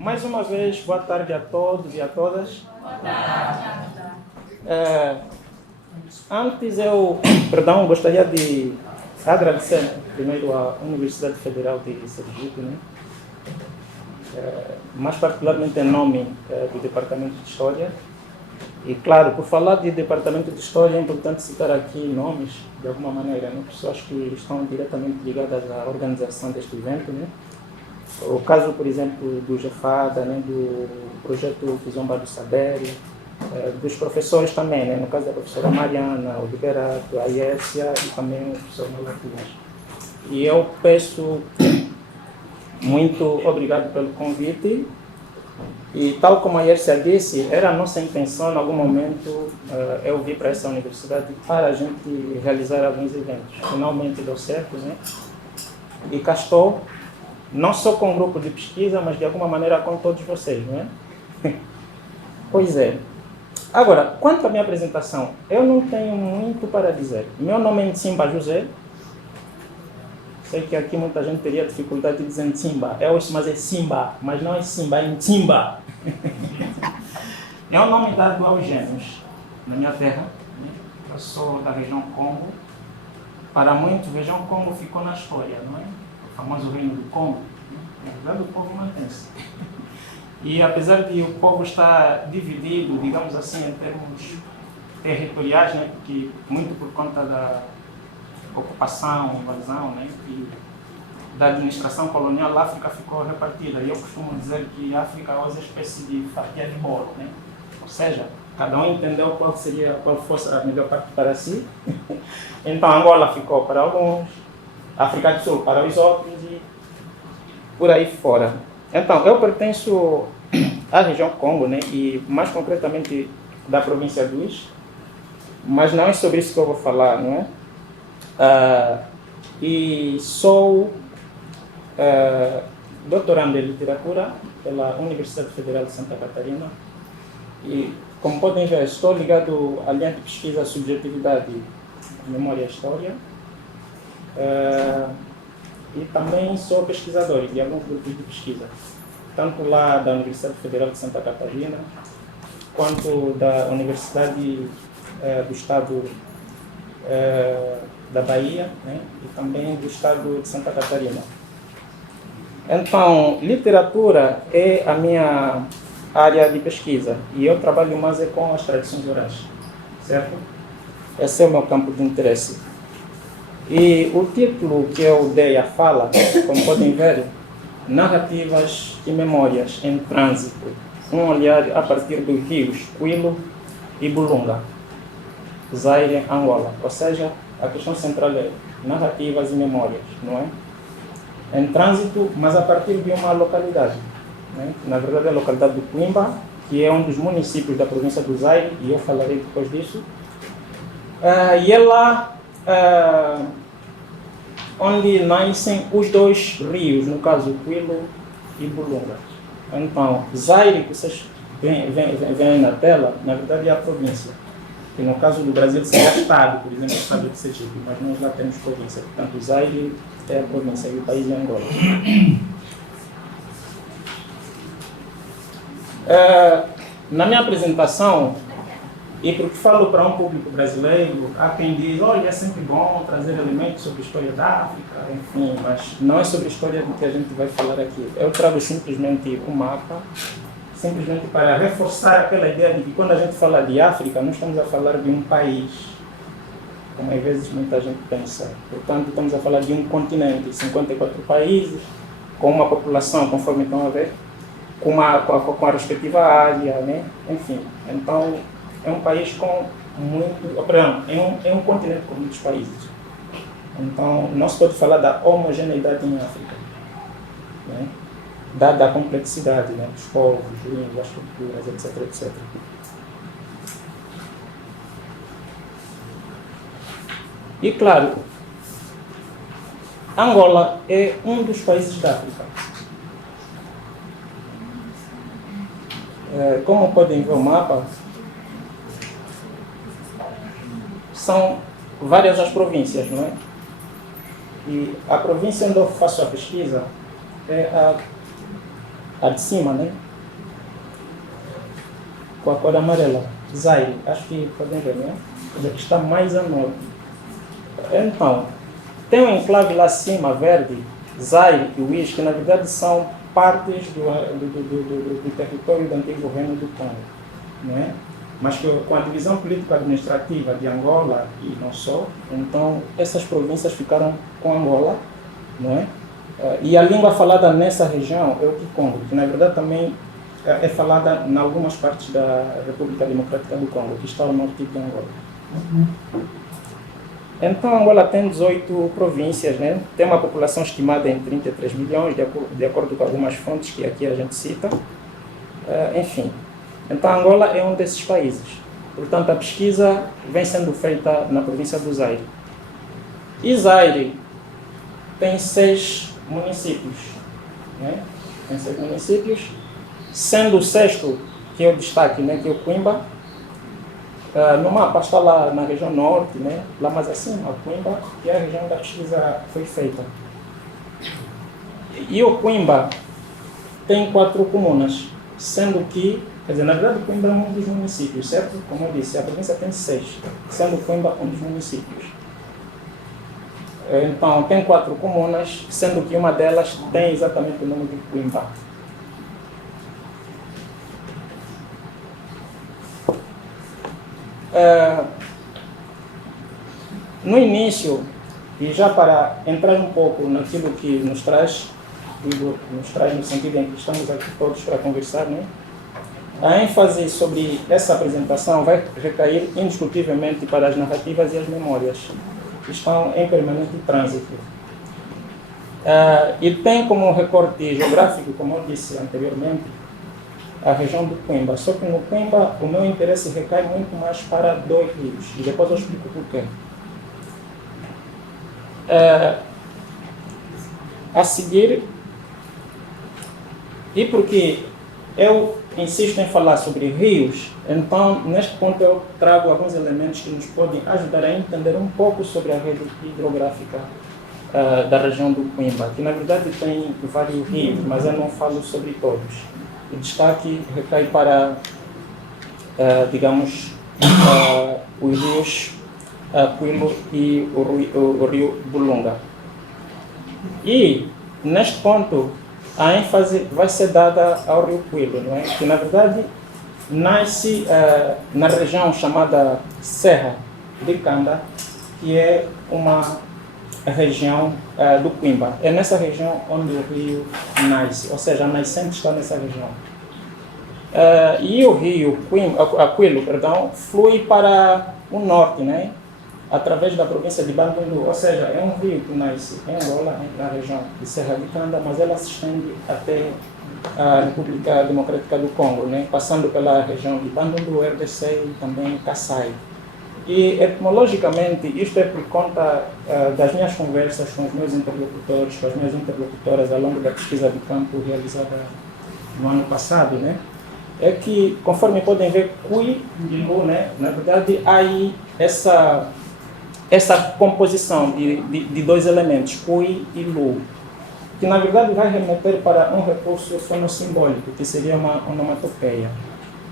Mais uma vez, boa tarde a todos e a todas. Boa tarde. Antes gostaria de agradecer primeiro à Universidade Federal de Sergipe, né? Mais particularmente em nome do Departamento de História. E claro, por falar de Departamento de História, é importante citar aqui nomes, de alguma maneira, né? Pessoas que estão diretamente ligadas à organização deste evento, né? O caso, por exemplo, do Jefada, né? Do projeto Kizomba do Saber, dos professores também, né? No caso da professora Mariana, o Liberato, a Iécia e também o professor Malaquias. E eu peço muito obrigado pelo convite. E tal como a Iécia disse, era a nossa intenção, em algum momento, eu vir para essa universidade para a gente realizar alguns eventos. Finalmente deu certo, né? E cá estou, não só com um grupo de pesquisa, mas de alguma maneira com todos vocês, não é? Pois é. Agora, quanto à minha apresentação, eu não tenho muito para dizer. Meu nome é Ntsimba José. Sei que aqui muita gente teria dificuldade de dizer Ntsimba. Eu ouço, mas é Simba, mas não é Simba, é Ntsimba. É o nome dado aos gêmeos na minha terra. Eu sou da região Congo. Para muitos, a região Congo ficou na história, não é? O famoso reino do Congo. Na verdade, o povo mantém-se. E apesar de o povo estar dividido, digamos assim, em termos territoriais, né? Porque muito por conta da ocupação, invasão, né? E da administração colonial, a África ficou repartida. E eu costumo dizer que a África é uma espécie de fatia de bolo, né? Ou seja, cada um entendeu qual fosse a melhor parte para si. Então, Angola ficou para alguns, África do Sul para os outros e por aí fora. Então, eu pertenço à região Congo, né? E mais concretamente da província do Luís, mas não é sobre isso que eu vou falar, não é? E sou doutorando em literatura pela Universidade Federal de Santa Catarina e, como podem ver, estou ligado à linha de pesquisa Subjetividade, Memória e História e também sou pesquisador de alguns grupos de pesquisa, tanto lá da Universidade Federal de Santa Catarina quanto da Universidade do Estado da Bahia, né? E também do estado de Santa Catarina. Então, literatura é a minha área de pesquisa e eu trabalho mais com as tradições orais, certo? Esse é o meu campo de interesse. E o título que eu dei à fala, como podem ver, Narrativas e Memórias em Trânsito, um olhar a partir dos rios Quilo e Bulunga, Zaire, Angola. Ou seja, a questão central é narrativas e memórias, não é? Em trânsito, mas a partir de uma localidade. Né? Na verdade, a localidade do Quimba, que é um dos municípios da província do Zaire, e eu falarei depois disso. E é lá onde nascem os dois rios, no caso, Quilo e Bulunga. Então, Zaire, que vocês veem na tela, na verdade é a província. Que no caso do Brasil seria estado, por exemplo, o estado de Sergipe, mas nós lá temos província. Portanto, o Zaire é a província e o país é Angola. Na minha apresentação, e porque falo para um público brasileiro, há quem diz, olha, é sempre bom trazer elementos sobre a história da África, enfim, mas não é sobre a história do que a gente vai falar aqui. Eu trago simplesmente um mapa, simplesmente para reforçar aquela ideia de que quando a gente fala de África, não estamos a falar de um país, como às vezes muita gente pensa. Portanto, estamos a falar de um continente, 54 países, com uma população, conforme estão a ver, com a respectiva área, né? Enfim. Então, é um país com muito... Perdão, é um continente com muitos países. Então, não se pode falar da homogeneidade em África, né? Da complexidade, né, dos povos, línguas, culturas, etc, etc. E claro, Angola é um dos países da África. Como podem ver o mapa, são várias as províncias, não é? E a província onde eu faço a pesquisa é a a de cima, né? Com a cor amarela, Zaire, acho que podem ver, né? Aqui está mais a norte. Então, tem um enclave lá acima, verde, Zaire e Uís, que na verdade são partes do território do antigo Reino do Congo, não é? Mas que com a divisão político-administrativa de Angola e não só, então essas províncias ficaram com Angola, não é? E a língua falada nessa região é o Kikongo, que na verdade também é falada em algumas partes da República Democrática do Congo, que está ao norte de Angola. Então, Angola tem 18 províncias, né? Tem uma população estimada em 33 milhões, de acordo com algumas fontes que aqui a gente cita. Enfim, então Angola é um desses países. Portanto, a pesquisa vem sendo feita na província do Zaire. E Zaire tem 6 municípios, né? Tem 6 municípios, sendo o sexto, que é o destaque, né? Que é o Quimba. No mapa está lá na região norte, né? Lá mais acima, Quimba, que é a região da pesquisa foi feita. E o Quimba tem 4 comunas, sendo que, quer dizer, na verdade o Quimba é um dos municípios, certo? Como eu disse, a província tem 6, sendo o Quimba um dos municípios. Então, tem 4 comunas, sendo que uma delas tem exatamente o nome de Quimba. No início, e já para entrar um pouco naquilo que nos traz no sentido em que estamos aqui todos para conversar, né? A ênfase sobre essa apresentação vai recair indiscutivelmente para as narrativas e as memórias, que estão em permanente trânsito. E tem como recorte geográfico, como eu disse anteriormente, a região do Quimba. Só que no Quimba o meu interesse recai muito mais para 2 rios, e depois eu explico por quê. A seguir, e porque eu insisto em falar sobre rios, então neste ponto eu trago alguns elementos que nos podem ajudar a entender um pouco sobre a rede hidrográfica da região do Quimba, que na verdade tem vários rios, mas eu não falo sobre todos. O destaque recai para, digamos, os rios Quilo e o rio Bulunga. E, neste ponto, a ênfase vai ser dada ao rio Quilo, não é? Que, na verdade, nasce na região chamada Serra de Kanda, que é uma região do Quimba. É nessa região onde o rio nasce, ou seja, a nascente está nessa região. E o rio Quilo, flui para o norte, né? Através da província de Bandundu, ou seja, é um rio que nasce em Angola, na região de Serra de Kanda, mas ela se estende até a República Democrática do Congo, né? Passando pela região de Bandundu, RDC e também Kassai. E, etimologicamente, isto é por conta das minhas conversas com os meus interlocutores, com as minhas interlocutoras ao longo da pesquisa de campo realizada no ano passado, né? É que, conforme podem ver, Cui e Lu, né? Na verdade, há aí essa composição de 2 elementos, Cui e Lu, que na verdade vai remeter para um recurso fonossimbólico, que seria uma onomatopeia.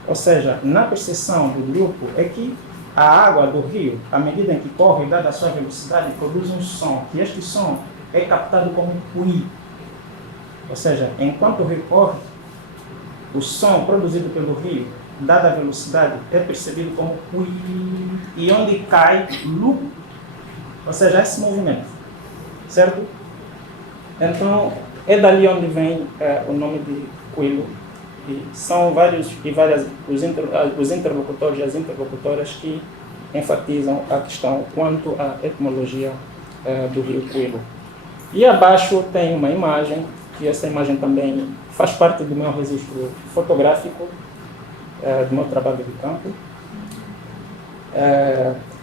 Ou seja, na percepção do grupo é que a água do rio, à medida em que corre, dada a sua velocidade, produz um som, que este som é captado como Cui. Ou seja, enquanto o rio corre, o som produzido pelo rio, dada a velocidade, é percebido como Cui, e onde cai, Lu. Ou seja, esse movimento, certo? Então, é dali onde vem o nome de Quilo. E são vários e várias os interlocutores e as interlocutoras que enfatizam a questão quanto à etimologia do rio Quilo. E abaixo tem uma imagem, que essa imagem também faz parte do meu registro fotográfico, do meu trabalho de campo.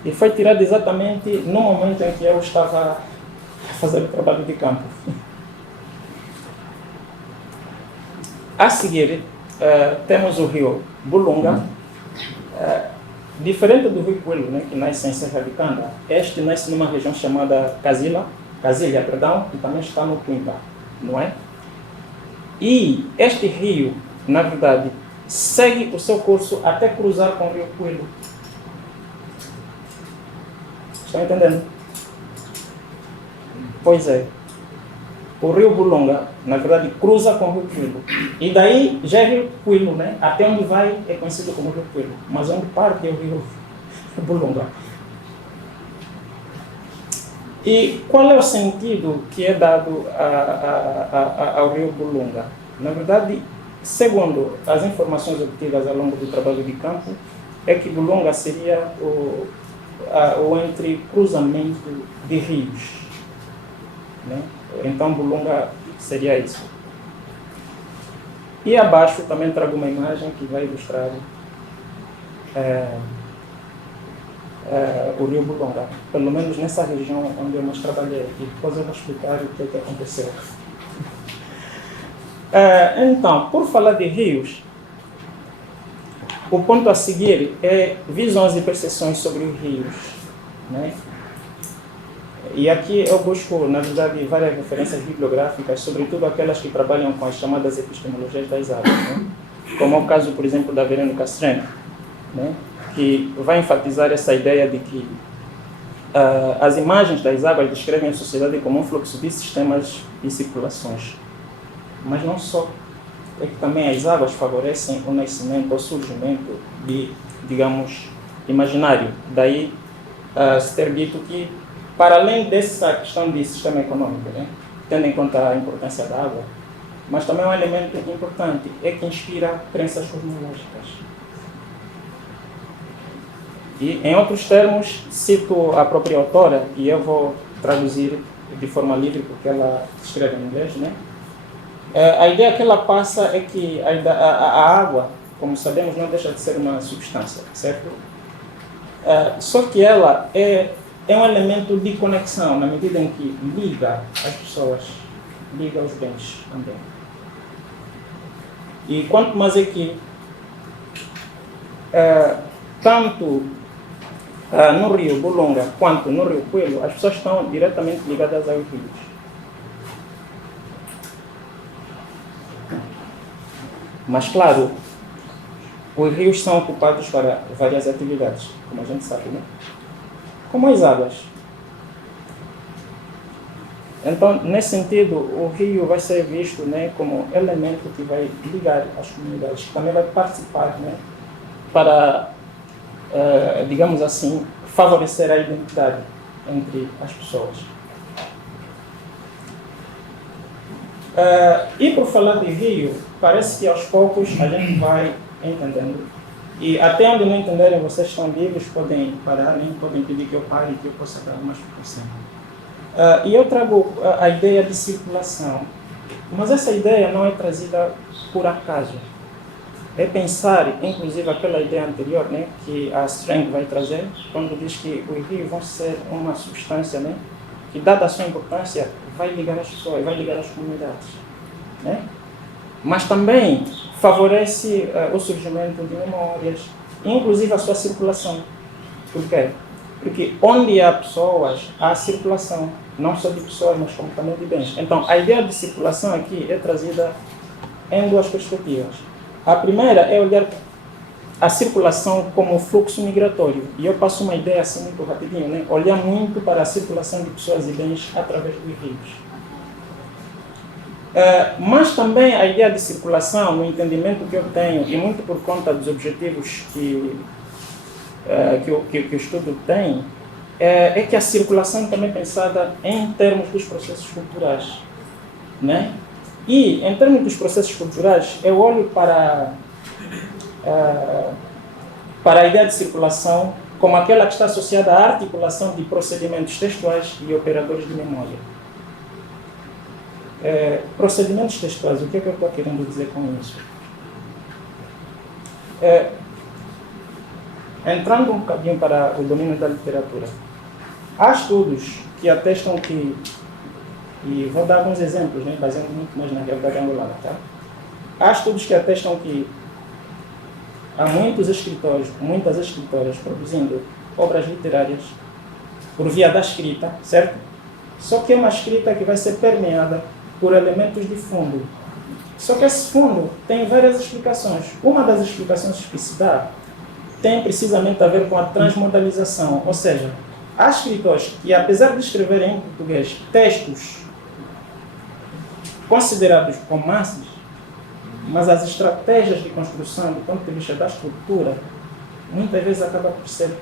E foi tirado exatamente no momento em que eu estava a fazer o trabalho de campo. A seguir, temos o rio Bulunga. Diferente do rio Quilo, né, que nasce em Serra de Kanda, este nasce numa região chamada Casilha, que também está no Quimba, não é? E este rio, na verdade, segue o seu curso até cruzar com o rio Coelho. Estão entendendo? Pois é. O rio Bulonga, na verdade, cruza com o rio Coelho. E daí já é rio Coelho, né? Até onde vai é conhecido como rio Coelho. Mas onde parte é o rio Bulonga. E qual é o sentido que é dado ao rio Bulonga? Na verdade, segundo as informações obtidas ao longo do trabalho de campo, é que Bulonga seria o entrecruzamento de rios, né? Então, Bulonga seria isso. E abaixo também trago uma imagem que vai ilustrar o rio Bulonga, pelo menos nessa região onde eu mais trabalhei, e depois eu vou explicar o que é que aconteceu. Então, por falar de rios, o ponto a seguir é visões e percepções sobre os rios, né? E aqui eu busco, na verdade, várias referências bibliográficas, sobretudo aquelas que trabalham com as chamadas epistemologias das águas, né? Como é o caso, por exemplo, da Verônica Strang, né? Que vai enfatizar essa ideia de que as imagens das águas descrevem a sociedade como um fluxo de sistemas e circulações. Mas não só, é que também as águas favorecem o nascimento, o surgimento de, digamos, imaginário. Daí se ter dito que, para além dessa questão de sistema econômico, né, tendo em conta a importância da água, mas também um elemento importante é que inspira crenças cosmológicas. E, em outros termos, cito a própria autora, e eu vou traduzir de forma livre, porque ela escreve em inglês, né? A ideia que ela passa é que a água, como sabemos, não deixa de ser uma substância, certo? Só que ela é um elemento de conexão, na medida em que liga as pessoas, liga os bens também. E quanto mais é que, tanto no rio Bulonga quanto no rio Coelho, as pessoas estão diretamente ligadas aos rios. Mas, claro, os rios são ocupados para várias atividades, como a gente sabe, né? Como as águas. Então, nesse sentido, o rio vai ser visto, né, como elemento que vai ligar as comunidades, que também vai participar, né, para, digamos assim, favorecer a identidade entre as pessoas. E por falar de rio, parece que aos poucos a gente vai entendendo. E até onde não entenderem, vocês estão livres, podem parar, nem podem pedir que eu pare e que eu possa dar uma explicação. E eu trago a ideia de circulação. Mas essa ideia não é trazida por acaso. É pensar, inclusive, aquela ideia anterior, né, que a Strang vai trazer, quando diz que os rios vão ser uma substância, né, que, dada a sua importância, vai ligar as pessoas, vai ligar as comunidades, né? Mas também favorece o surgimento de memórias, inclusive a sua circulação. Por quê? Porque onde há pessoas, há circulação, não só de pessoas, mas como também de bens. Então, a ideia de circulação aqui é trazida em duas perspectivas. A primeira é olhar a circulação como fluxo migratório. E eu passo uma ideia assim muito rapidinho, né? Olhar muito para a circulação de pessoas e bens através dos rios. Mas também a ideia de circulação, no entendimento que eu tenho, e muito por conta dos objetivos que o estudo tem, é que a circulação também é pensada em termos dos processos culturais, né? E, em termos dos processos culturais, eu olho para a ideia de circulação como aquela que está associada à articulação de procedimentos textuais e operadores de memória. Procedimentos textuais, o que é que eu estou querendo dizer com isso? Entrando um bocadinho para o domínio da literatura, há estudos que atestam que, e vou dar alguns exemplos, né, baseando muito mais na realidade angolana, tá? Há estudos que atestam que há muitos escritores, muitas escritoras produzindo obras literárias por via da escrita, certo? Só que é uma escrita que vai ser permeada por elementos de fundo, Só que esse fundo tem várias explicações. Uma das explicações que se dá tem precisamente a ver com a transmodalização, ou seja, há escritores que, apesar de escreverem em português textos considerados romances, mas as estratégias de construção, do ponto de vista da estrutura, muitas vezes acabam por ser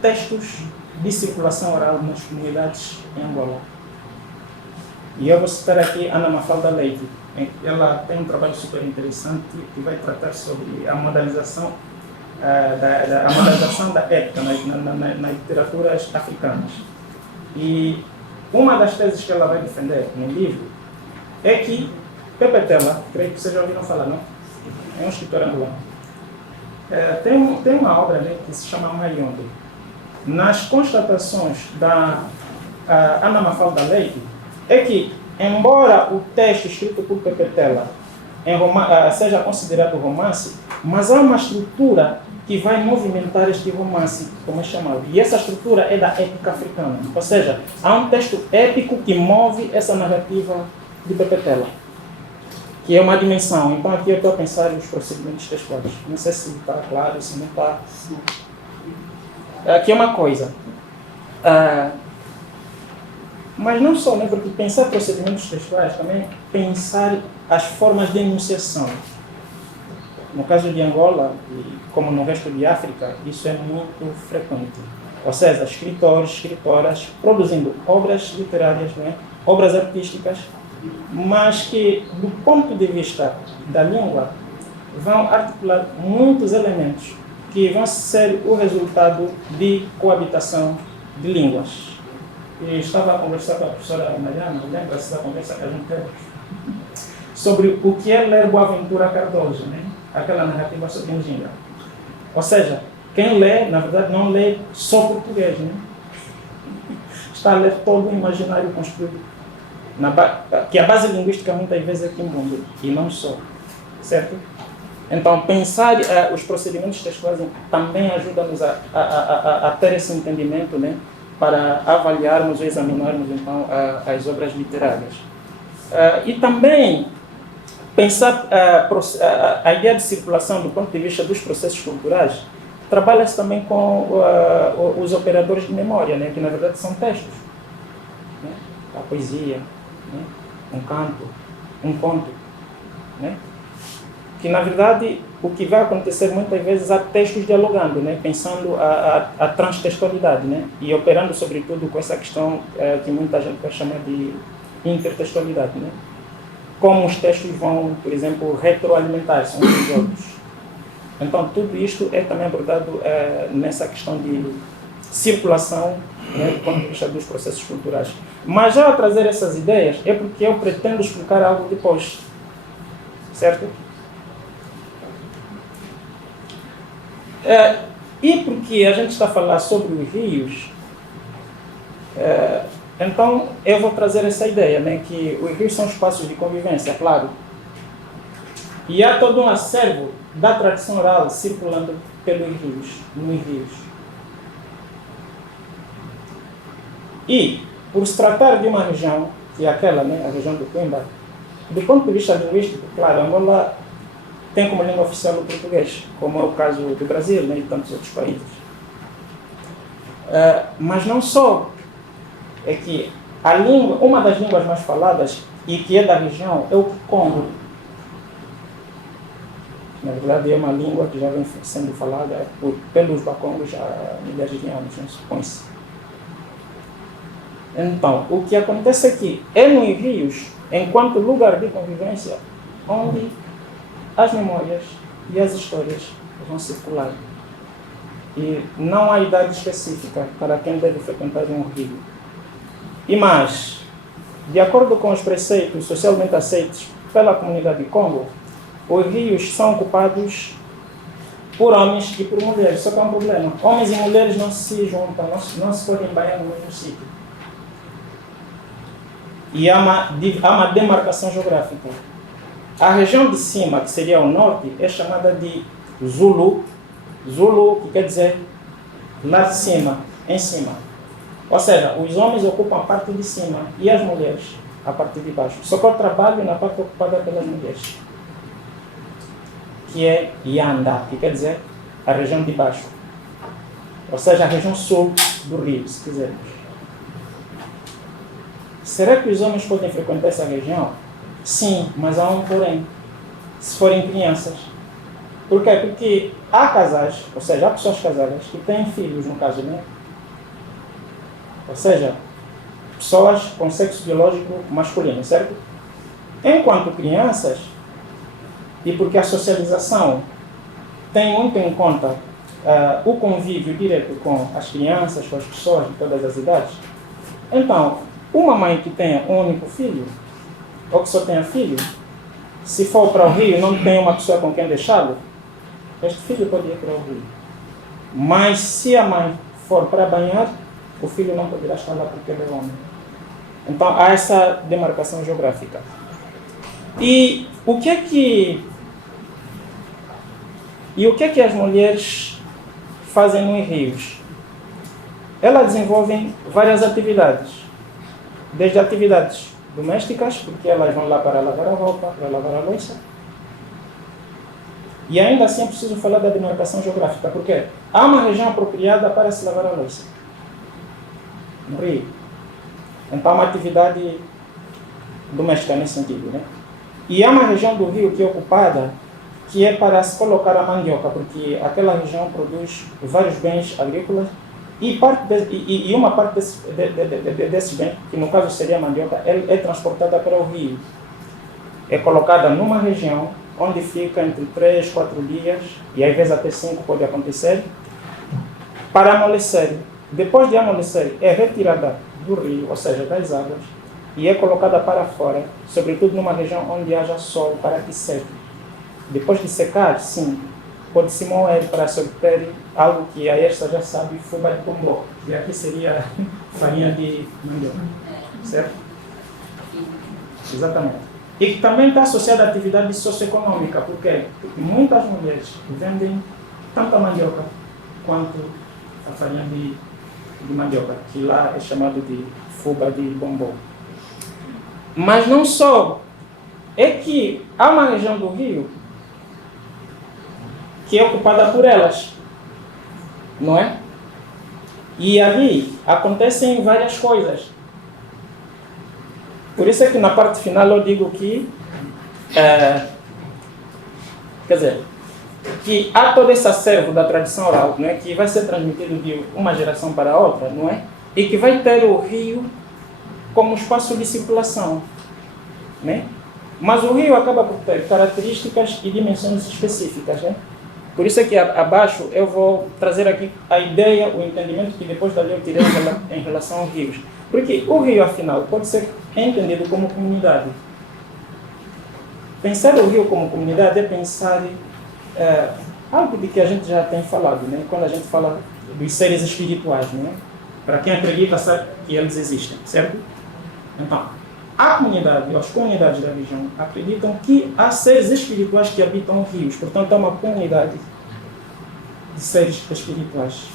textos de circulação oral nas comunidades em Angola. E eu vou citar aqui Ana Mafalda Leite. Ela tem um trabalho super interessante que vai tratar sobre a modalização a modalização da época nas literaturas africanas. E uma das teses que ela vai defender no livro é que Pepe Tela, creio que vocês já ouviram falar, não? É um escritor angolano. Tem uma obra dele que se chama Maiondo. Nas constatações da Ana Mafalda Leite, é que, embora o texto escrito por Pepe Tela seja considerado romance, mas há uma estrutura que vai movimentar este romance, como é chamado. E essa estrutura é da épica africana. Ou seja, há um texto épico que move essa narrativa de Pepe Tela, que é uma dimensão. Então aqui eu estou a pensar nos procedimentos textuais. Não sei se está claro, se não está. Aqui é uma coisa. Mas não só, né? Porque pensar procedimentos textuais também pensar as formas de enunciação. No caso de Angola, como no resto de África, isso é muito frequente. Ou seja, escritores, escritoras produzindo obras literárias, né? Obras artísticas, mas que, do ponto de vista da língua, vão articular muitos elementos que vão ser o resultado de coabitação de línguas. E estava a conversar com a professora Mariana, lembra-se da conversa que a gente teve, sobre o que é ler Boaventura Cardoso, né? Aquela narrativa sobre Njinga. Ou seja, quem lê, na verdade, não lê só português, né? Está a ler todo o imaginário construído, que a base linguística muitas vezes é Quimbundo, e não só, certo? Então, pensar os procedimentos textuais também ajuda-nos a ter esse entendimento, né? Para avaliarmos ou examinarmos, então, as obras literárias. E também pensar a ideia de circulação do ponto de vista dos processos culturais trabalha-se também com os operadores de memória, né, que na verdade são textos, né, a poesia, né, um canto, um conto, né, que na verdade o que vai acontecer muitas vezes há textos dialogando, né, pensando a transtextualidade, né, e operando sobretudo com essa questão que muita gente vai chamar de intertextualidade, né. Como os textos vão, por exemplo, retroalimentar-se uns dos outros. Então, tudo isto é também abordado nessa questão de circulação, né, do ponto de vista dos processos culturais. Mas já ao trazer essas ideias, é porque eu pretendo explicar algo depois, certo? E porque a gente está a falar sobre os rios, então, eu vou trazer essa ideia, né, que os rios são espaços de convivência, claro. E há todo um acervo da tradição oral circulando pelos rios, nos rios. E, por se tratar de uma região, que é aquela, né, a região do Quimba, do ponto de vista linguístico, claro, Angola tem como língua oficial o português, como é o caso do Brasil, né, e tantos outros países. Mas não só. É que a língua, uma das línguas mais faladas e que é da região é o Congo. Na verdade, é uma língua que já vem sendo falada pelos Bakongos há milhares de anos, não supõe-se. Então, o que acontece é que é nos rios, enquanto lugar de convivência, onde as memórias e as histórias vão circular. E não há idade específica para quem deve frequentar um rio. E mais, de acordo com os preceitos socialmente aceitos pela comunidade de Congo, os rios são ocupados por homens e por mulheres. Só que há um problema. Homens e mulheres não se juntam, não se podem banhar no mesmo sítio. E há uma demarcação geográfica. A região de cima, que seria o norte, é chamada de Zulu. Zulu, que quer dizer lá de cima, em cima. Ou seja, os homens ocupam a parte de cima e as mulheres a parte de baixo. Só que o trabalho na parte ocupada pelas mulheres. que é Yanda, que quer dizer a região de baixo, ou seja, a região sul do rio, se quisermos. Será que os homens podem frequentar essa região? Sim, mas há um porém, se forem crianças. Por quê? Porque há casais, ou seja, há pessoas casadas que têm filhos, no caso, né? Ou seja, pessoas com sexo biológico masculino, certo? Enquanto crianças, e porque a socialização tem muito em conta o convívio direto com as crianças, com as pessoas de todas as idades, então, uma mãe que tenha um único filho, ou que só tenha filho, se for para o rio e não tem uma pessoa com quem deixá-lo, este filho pode ir para o rio. Mas se a mãe for para banhar, o filho não poderá estar lá porque ele é homem. Então há essa demarcação geográfica. E o que é que as mulheres fazem nos rios? Elas desenvolvem várias atividades. Desde atividades domésticas, porque elas vão lá para lavar a roupa, para lavar a louça. E ainda assim é preciso falar da demarcação geográfica, porque há uma região apropriada para se lavar a louça no rio. Então, uma atividade doméstica nesse sentido, né? E há uma região do rio que é ocupada, que é para se colocar a mandioca, porque aquela região produz vários bens agrícolas e uma parte desses bens, que no caso seria a mandioca, é transportada para o rio. É colocada numa região onde fica entre 3, 4 dias, e às vezes até 5 pode acontecer, para amolecer. Depois de amolecer, é retirada do rio, ou seja, das águas, e é colocada para fora, sobretudo numa região onde haja sol para que seque. Depois de secar, sim, pode-se moer para se obter algo que a esta já sabe, fubá de bombó, e aqui seria farinha de mandioca, certo? Exatamente. E que também está associada à atividade socioeconômica, porque muitas mulheres vendem tanto a mandioca quanto a farinha de mandioca, que lá é chamado de fubá de bombom. Mas não só, é que há uma região do rio que é ocupada por elas, não é? E ali acontecem várias coisas. Por isso é que na parte final eu digo que, que há todo esse acervo da tradição oral, não é? Que vai ser transmitido de uma geração para a outra, não é? E que vai ter o rio como espaço de circulação, né? Mas o rio acaba por ter características e dimensões específicas, né? Por isso é que abaixo eu vou trazer aqui a ideia, o entendimento que depois dali eu tirei em relação aos rios. Porque o rio, afinal, pode ser entendido como comunidade. Pensar o rio como comunidade é pensar algo de que a gente já tem falado, né? Quando a gente fala dos seres espirituais, né? Para quem acredita, sabe que eles existem, certo? Então, a comunidade, as comunidades da região acreditam que há seres espirituais que habitam rios. Portanto, há uma comunidade de seres espirituais.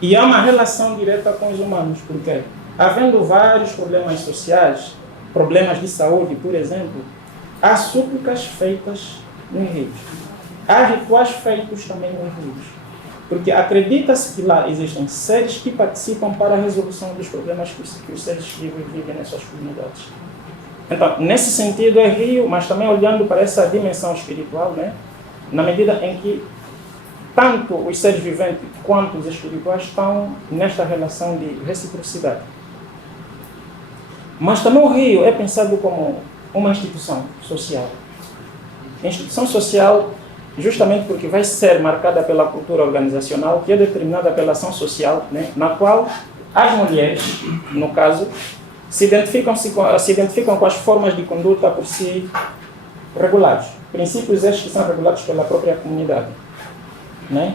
E há uma relação direta com os humanos, porque havendo vários problemas sociais, problemas de saúde, por exemplo, há súplicas feitas nos rios. Há rituais feitos também nos rios. Porque acredita-se que lá existem seres que participam para a resolução dos problemas que os seres vivos vivem nas suas comunidades. Então, nesse sentido é rio, mas também olhando para essa dimensão espiritual, né? Na medida em que tanto os seres viventes quanto os espirituais estão nesta relação de reciprocidade. Mas também o rio é pensado como uma instituição social. Instituição social justamente porque vai ser marcada pela cultura organizacional, que é determinada pela ação social, né? Na qual as mulheres, no caso, se identificam com as formas de conduta por si regulados. Princípios estes que são regulados pela própria comunidade, né?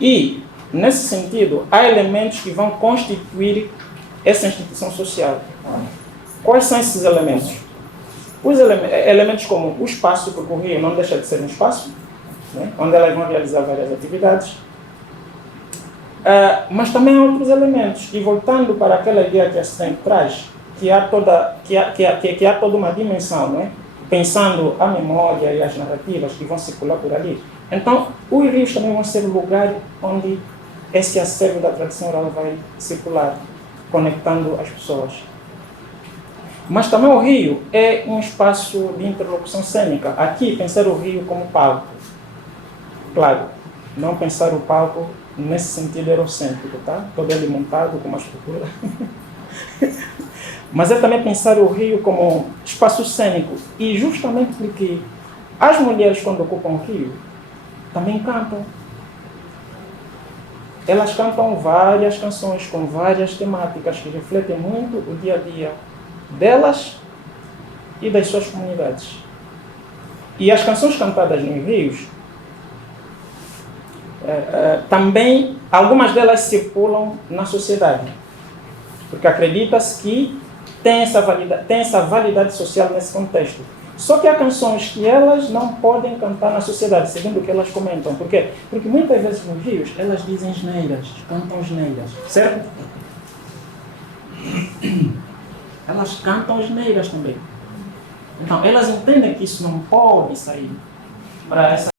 E, nesse sentido, há elementos que vão constituir essa instituição social. Quais são esses elementos? Os elementos como o espaço, porque o rio não deixa de ser um espaço, né? Onde elas vão realizar várias atividades. Mas também há outros elementos. E voltando para aquela ideia que a sempre traz, que há toda uma dimensão, né? pensando a memória e as narrativas que vão circular por ali. Então, os rios também vão ser o lugar onde esse acervo da tradição oral vai circular, conectando as pessoas. Mas também o rio é um espaço de interlocução cênica. Aqui, pensar o rio como palco. Claro, não pensar o palco nesse sentido eurocêntrico, tá? Todo ele montado com uma estrutura. Mas é também pensar o rio como espaço cênico. E justamente porque as mulheres, quando ocupam o rio, também cantam. Elas cantam várias canções com várias temáticas que refletem muito o dia a dia delas e das suas comunidades. E as canções cantadas nos rios, também, algumas delas circulam na sociedade, porque acredita-se que tem essa validade social nesse contexto. Só que há canções que elas não podem cantar na sociedade, segundo o que elas comentam. Por quê? Porque muitas vezes nos rios elas dizem asneiras, cantam asneiras, certo? Elas cantam asneiras também. Então, elas entendem que isso não pode sair para essa